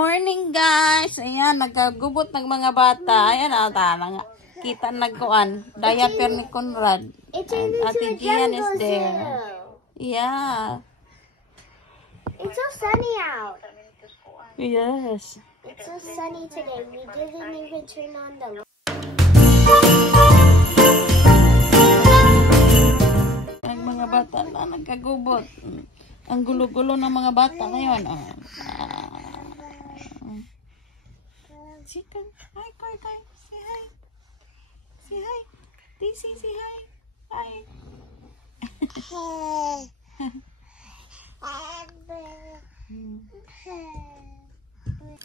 morning guys! Ayan, nagkagubot ng mga bata. Ayan, nga. Kita nagkuan. Diaper ni Conrad. And Ate Gian is there. Yeah. It's so sunny out. Yes. It's so sunny today. We didn't even turn on the light. Ang mga bata na nagkagubot. Ang gulo-gulo ng mga bata ngayon. Chicken. Hi, Kai. Say hi. Say hi. Daisy, say hi. Hi.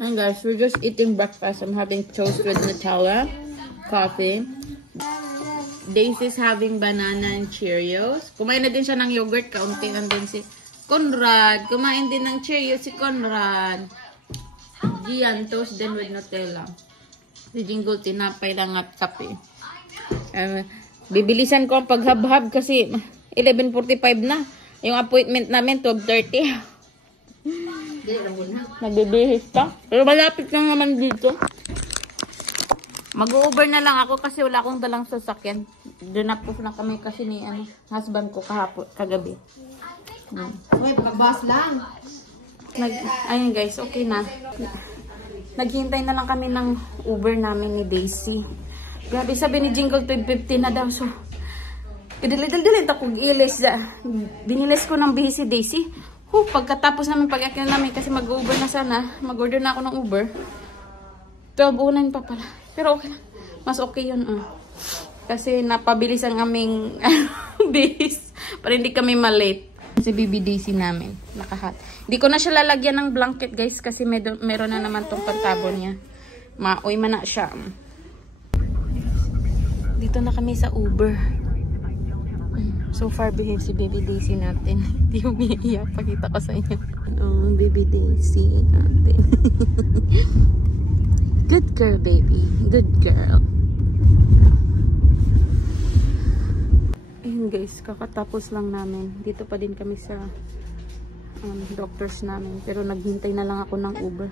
And guys, we're just eating breakfast. I'm having toast with Nutella, coffee. Daisy's having banana and Cheerios. Kumain na din siya ng yogurt. Kaunti nandun si Conrad. Kumain din ng Cheerios si Conrad. Gian, toast din with Nutella. Si Jingle, tinapay lang at kape. Bibilisan ko ang paghab-hab kasi 11:45 na. Yung appointment namin, 12:30. Nagbibihis ka. Pero malapit lang naman dito. Mag-Uber na lang ako kasi wala akong dalang sasakyan. Dinapos na kami kasi ni husband ko kagabi. Uy, pag-bus lang. Ayun guys, okay na. Naghintay na lang kami ng Uber namin ni Daisy. Grabe, sabi ni Jingle 12:50 na daw. So, idil-idil ako gilis. Binilis ko ng bihis si Daisy. Pagkatapos namin pag-akin namin kasi mag-Uber na sana. Mag-order na ako ng Uber. 12:09 pa pala. Pero okay lang. Mas okay yun. Kasi napabilis ang aming bihis. Para hindi kami malate. Si baby Daisy namin. Nakahat. Hindi ko na siya lalagyan ng blanket guys. Kasi meron na naman tong pantabo niya. Maoy man na siya. Dito na kami sa Uber. So far behave si baby Daisy natin. Hindi umiiyak. Pakita ko sa inyo. Baby Daisy natin. Good girl, baby. Good girl. Ayun guys, kakatapos lang namin. Dito pa din kami sa doctors namin. Pero naghintay na lang ako ng Uber.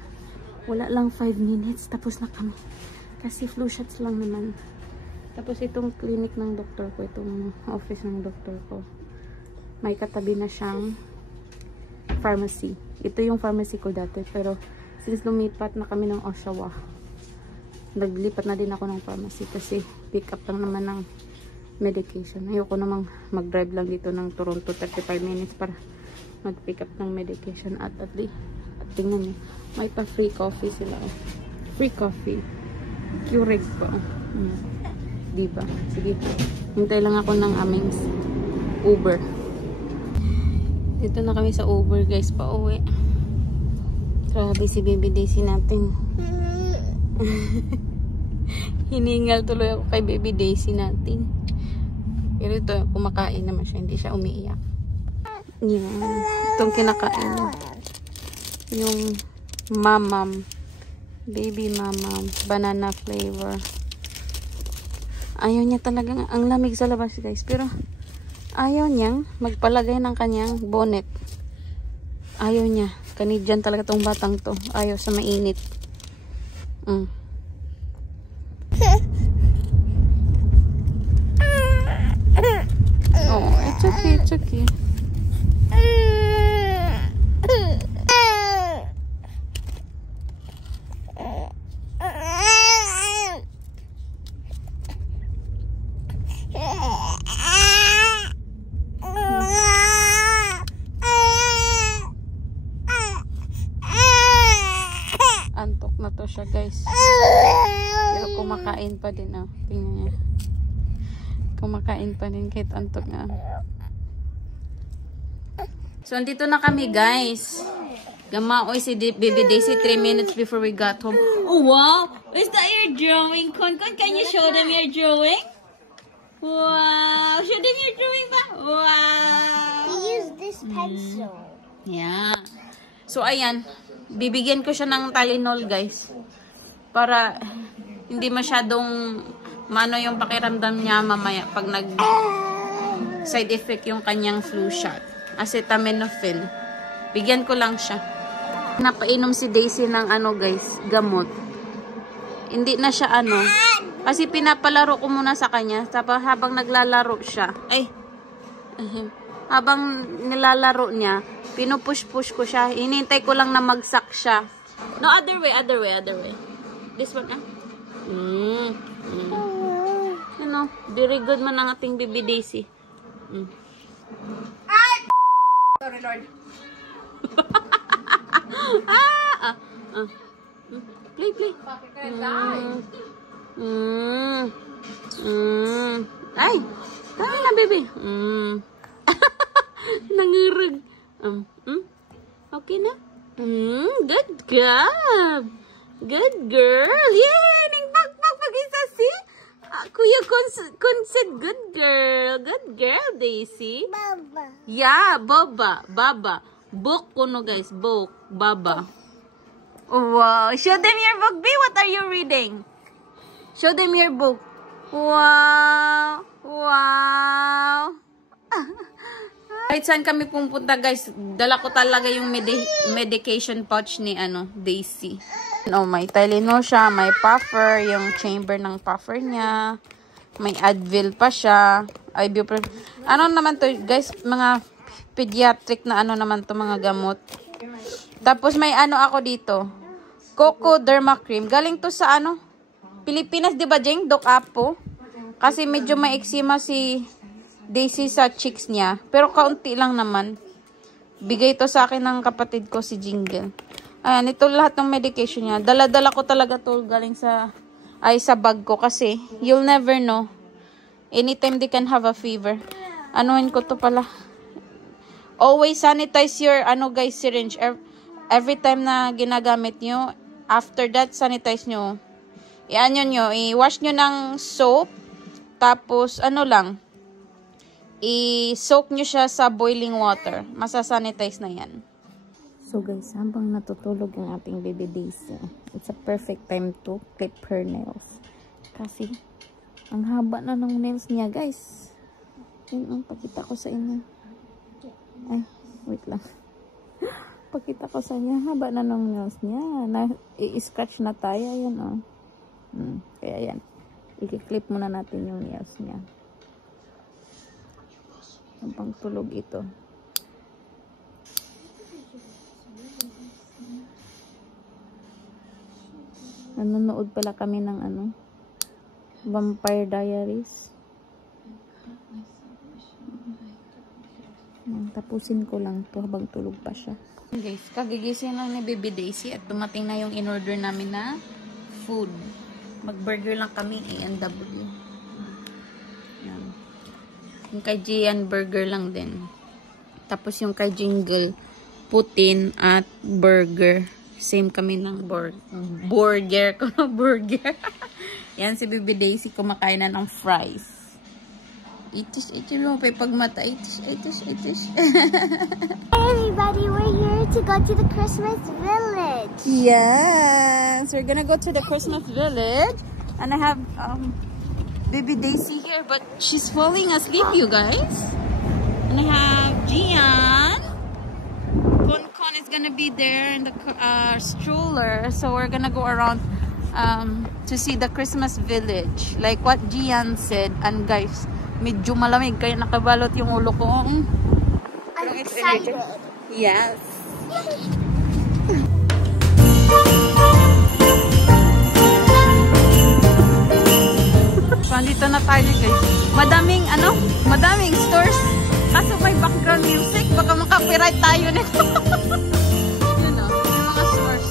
Wala lang 5 minutes. Tapos na kami. Kasi flu shots lang naman. Tapos itong clinic ng doktor ko. Itong office ng doktor ko. May katabi na siyang pharmacy. Ito yung pharmacy ko dati. Pero since lumipat na kami ng Oshawa, naglipat na din ako ng pharmacy kasi pick up lang naman ng medication. Ayoko namang mag-drive lang dito ng Toronto 35 minutes para mag-pick up ng medication at tingnan nyo, may pa free coffee sila. Free coffee. Keurig pa. Diba? Sige. Hintay lang ako ng aming Uber. Dito na kami sa Uber guys, pa uwi. Grabe si baby Daisy natin. Hiningal tuloy ako kay baby Daisy natin. Pero ito, kumakain naman siya. Hindi siya umiiyak. Yan. Itong kinakain. Yung mamam. Baby mamam. Banana flavor. Ayaw niya talaga. Ang lamig sa labas guys. Pero ayaw niyang magpalagay ng kanyang bonnet. Ayaw niya. Canadian talaga tong batang to. Ayaw sa mainit. Oh, it's okay, it's okay. Antok na to siya guys. Pero kumakain pa din. Tingnan niya. Kumakain pa din kahit antok nga. So andito na kami guys. Gamaoy si baby Daisy 3 minutes before we got home. Oh wow! Is that your drawing? Con, can you show them your drawing? Wow! Show them your drawing ba? Wow! We use this pencil. Yeah. So ayan. Bibigyan ko siya ng Tylenol guys. Para hindi masyadong maano yung pakiramdam niya mamaya pag nag side effect yung kanyang flu shot. Acetaminophen. Bigyan ko lang siya. Napainom si Daisy ng ano guys, gamot. Hindi na siya ano. Kasi pinapalaro ko muna sa kanya. Tapos habang naglalaro siya. Ay. Habang nilalaro niya, pinupush-push ko siya. Hinintay ko lang na magsak siya. No, other way. This one, You know, very good man ang ating baby Daisy. Sorry, Lord. Play. Ay, kaya na, baby. Nangirag. Okay na? Good job. Good girl. Yay! Ningpag isa si Kuya Conset. Good girl. Good girl, Daisy. Baba. Yeah, Baba. Book ko no, guys. Book. Baba. Wow. Show them your book, B. What are you reading? Show them your book. Wow. Kahit saan kami pupunta, guys, dala ko talaga yung medication pouch ni Daisy. Oh, may Tylenol siya, may puffer, yung chamber ng puffer niya. May Advil pa siya. Ibuprofen. Ano naman to, guys, mga pediatric na naman to, mga gamot. Tapos may ako dito. Coco Derma Cream. Galing to sa Pilipinas, di ba, Jeng? Doc Apo. Kasi medyo may eczema si Daisy sa cheeks niya. Pero kaunti lang naman. Bigay to sa akin ng kapatid ko, si Jingle. Ayan, ito lahat ng medication niya. Dala-dala ko talaga to galing sa bag ko. Kasi, you'll never know. Anytime they can have a fever. Anuhin ko to pala. Always sanitize your, guys, syringe. Every time na ginagamit nyo, after that, sanitize nyo. I-wash nyo ng soap. Tapos, i-soak nyo siya sa boiling water. Masasanitize na yan. So guys, habang natutulog ang ating baby Daisy, it's a perfect time to clip her nails. Kasi, ang haba na ng nails niya, guys. Yun ang pakita ko sa inyo. Ay, wait lang. Pakita ko sa inyo, haba na ng nails niya. I-scratch na tayo, yan Kaya yan. I-clip muna natin yung nails niya. Habang tulog ito. Nanonood pala kami ng Vampire Diaries. Tapusin ko lang to habang tulog pa siya. Guys, kagigising lang ni Baby Daisy at dumating na yung in-order namin na food. Mag-burger lang kami, A&W. Yan. Yung kay Gian, burger lang din. Tapos yung kay Jingle, putin at burger. Same kami ng burger. Burger. Yan, si Baby Daisy kumakain na ng fries. Itis mo pa pagmata. Itis. Everybody, we're here to go to the Christmas village. Yes, we're gonna go to the Christmas village. And I have Baby Daisy here, but she's falling asleep, you guys. And I have Gian. Con is gonna be there in the stroller, so we're gonna go around to see the Christmas village, like what Gian said. And guys, medyo malamig kaya nakabalot yung ulo ko. I'm excited. Yes. So, andito na tayo, guys. Madaming stores. Kaso may background music, baka makapiright tayo nito. Yun o, yung mga stores.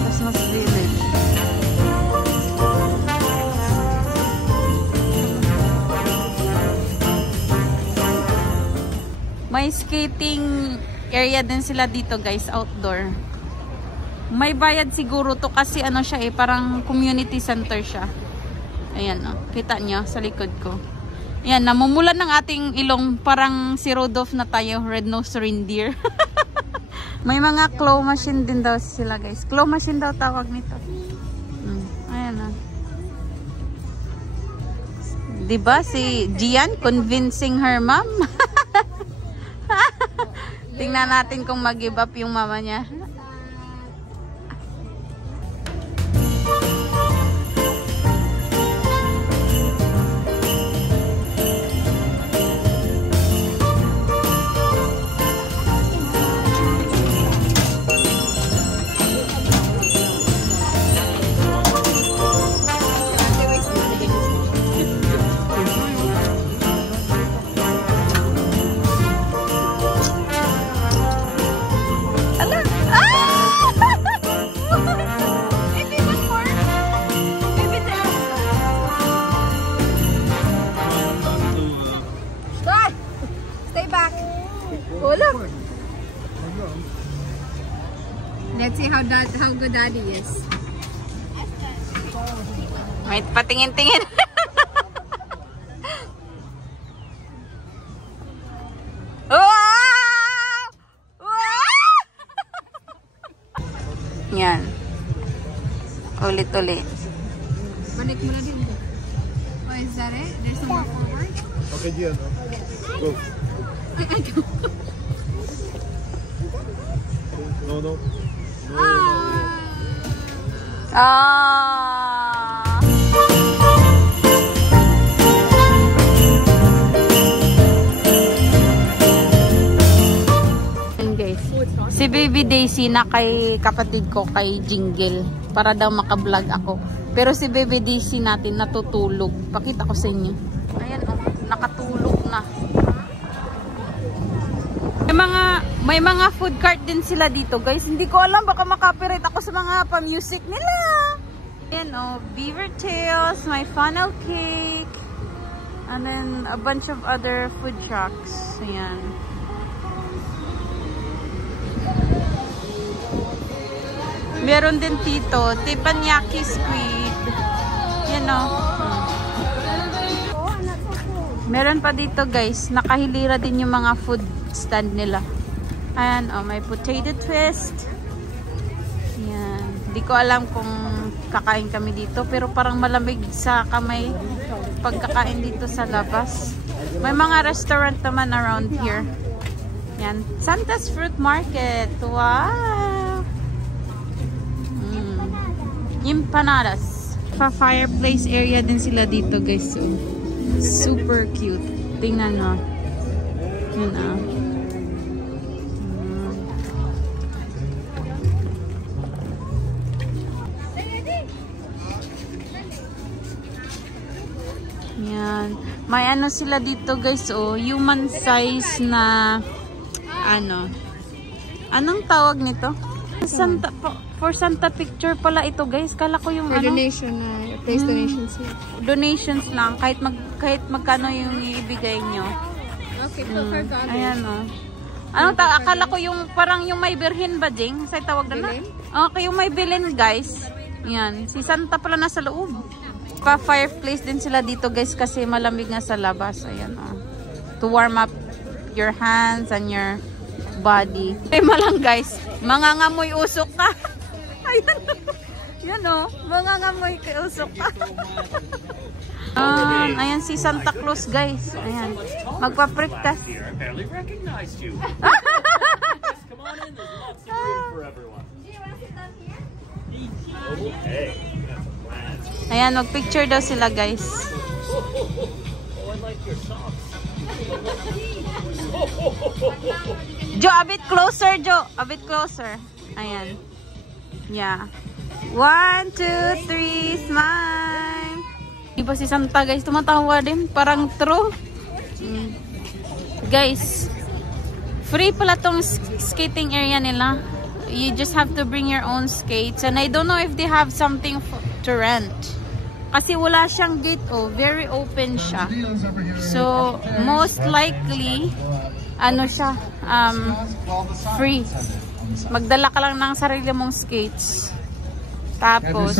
Christmas village. May skating area din sila dito, guys, outdoor. May bayad siguro to kasi siya parang community center siya. Ayan kita nyo sa likod ko. Ayan, namumulan ng ating ilong, parang si Rudolph na tayo, red-nosed reindeer. May mga claw machine din daw sila, guys. Claw machine daw tawag nito. Ayan Diba si Gian convincing her mom? Tingnan natin kung mag-give up yung mama niya. Let's see how good daddy is. Wait, patingin-tingin. Wow! Wow! Yan. Ulit-ulit. Balik mo na din. Oh, is that it? There's some more forward? Okay, Gian. Go. No. Ah. And guys, si Baby Daisy na kay kapatid ko kay Jingle para daw maka-vlog ako. Pero si Baby Daisy natin natutulog. Pakita ko sa inyo. Ayan oh, nakatulog na. May mga food cart din sila dito, guys. Hindi ko alam, baka makapirate ako sa mga pa-music nila. Ayan oh, beaver tails, my funnel cake, and then a bunch of other food trucks. Ayan. Meron din dito, teppanyaki squid. Yan oh. Meron pa dito, guys. Nakahilira din yung mga food stand nila. Ayan, oh, may potato twist. Ayan. Di ko alam kung kakain kami dito, pero parang malamig sa kamay pagkakain dito sa labas. May mga restaurant naman around here. Ayan. Santa's Fruit Market. Wow! Empanadas. Pa-fireplace area din sila dito, guys. So, super cute. Tingnan nyo. Yun ah. Yan. May ano sila dito, guys, oh, human size na ano. Anong tawag nito? For Santa picture pala ito, guys. Kala ko yung for ano. Donation, place donations here. Donations lang kahit magkano yung ibigay nyo. Okay, for God. Ayan oh. Ano ta? Akala ko yung parang yung may birhen ba, Jing? Sa tawag na? Okay, yung may bilin, guys. Yan. Si Santa pala nasa loob. Pa-fireplace din sila dito, guys, kasi malamig nga sa labas. Ayan oh. To warm up your hands and your body. Tema lang, guys. Mangangamoy usok ka. Ayan. Yan oh. Mangangamoy usok ka. Ayan si Santa Claus, guys. Ayan. Magpa-prick ka. Ayan, mag-picture daw sila, guys. Jo, a bit closer, Jo. A bit closer. Ayan. Yeah. 1, 2, 3, smile. Diba si Santa, guys? Tumatawa din. Parang true. Guys, free pala tong skating area nila. You just have to bring your own skates. And I don't know if they have something to rent. Kasi wala siyang gate, oh. Very open siya. So, most likely, ano siya, free. Magdala ka lang ng sarili mong skates. Tapos,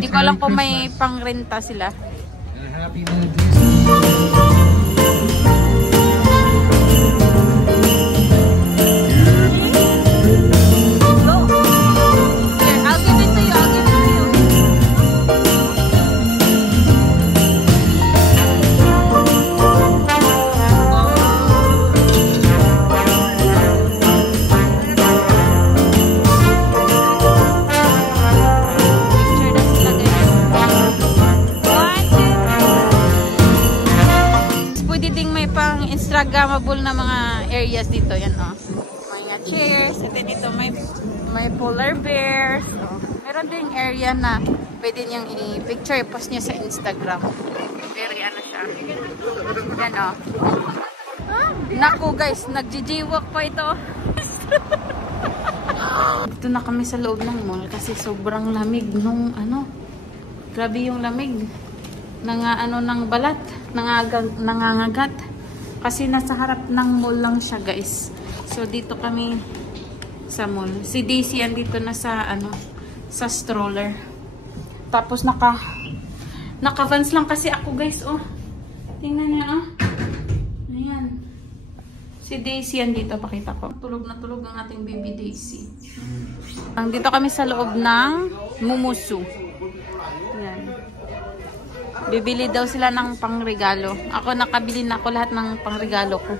di ko alam kung may pangrenta sila. enjoyable na mga areas dito. Yan, oh. Mga chairs. Ito dito, may polar bears. Oh. Meron ding area na pwede niyang i-picture, i-post niya sa Instagram. Very ano siya. Yan, oh. Naku guys, nagjijiwak pa ito. Dito na kami sa loob ng mall kasi sobrang lamig nung ano. Grabe yung lamig. Ng balat, nangangagat. Kasi nasa harap ng mall lang siya, guys. So dito kami sa mall. Si Daisy andito na sa sa stroller. Tapos naka-vans lang kasi ako, guys, oh. Tingnan niyo, oh. Ayan. Si Daisy andito, pakita ko. Tulog na tulog ang ating baby Daisy. Dito kami sa loob ng Mumusu. Ayan. Bibili daw sila ng pangregalo. Ako nakabili na ako lahat ng pangregalo ko.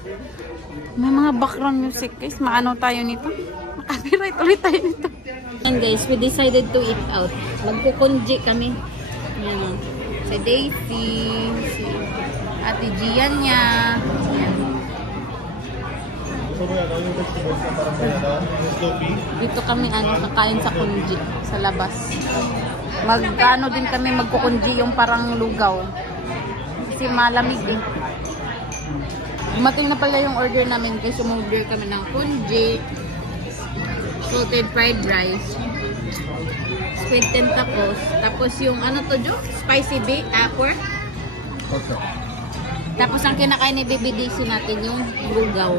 May mga background music, guys. Maano tayo nito? Copyright ulit tayo nito. And guys, we decided to eat out. Magkukunji kami. Ayan. Si Daisy, si Ate Gian niya. Ayan. Dito kami kakain sa kunji sa labas. Magkano din kami magkukunji yung parang lugaw. Kasi malamig eh. Dumating na pala yung order namin kasi umorder kami ng kunji, salted fried rice, squid tacos, tapos yung ano to Jo? Spicy pork. Okay. Tapos ang kinakain ni Baby Daisy natin yung lugaw.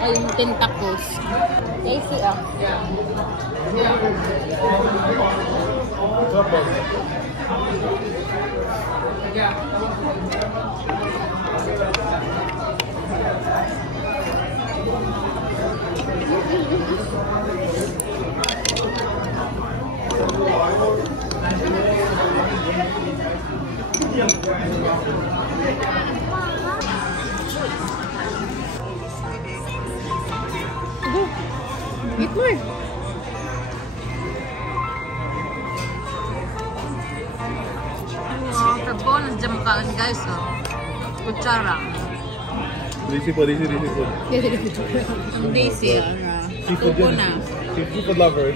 O yung tacos. Daisy Eat more. Wow, bonus jam kain guys, oh. Kutsara. Daisy po. Ang Daisy, Seafood tubo yan. na. Seafood lover.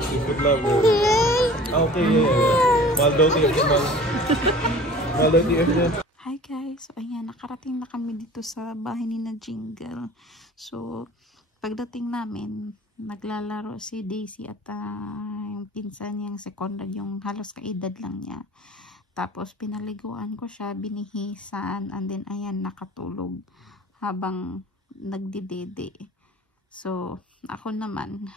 Seafood lover. Okay, yeah. Mahal daw TF. Hi guys, so ayan, nakarating na kami dito sa bahay ni na Jingle. So, pagdating namin, naglalaro si Daisy at yung pinsan niyang secondary, yung halos kaedad lang niya. Tapos, pinaliguan ko siya, binihisan, and then ayan, nakatulog habang nagdidede. So, ako naman,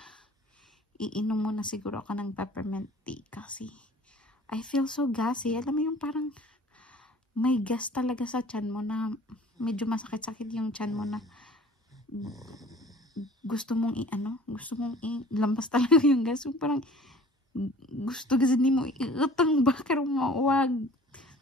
iinom muna siguro ako ng peppermint tea kasi I feel so gassy. Alam mo yung parang may gas talaga sa tiyan mo na medyo masakit-sakit yung tiyan mo na gusto mong lambas talaga yung gas. So, parang gusto kasi ni mo iutang bakar mo, wag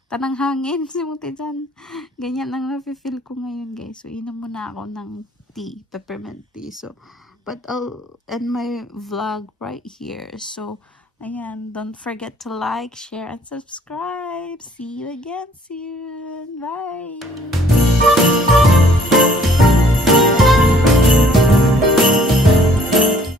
tanang hangin si mo dyan. Ganyan ang nafe-feel ko ngayon, guys. So, inom muna ako ng tea, peppermint tea. So, but I'll end my vlog right here. So, ayan, don't forget to like, share, and subscribe. See you again soon. Bye!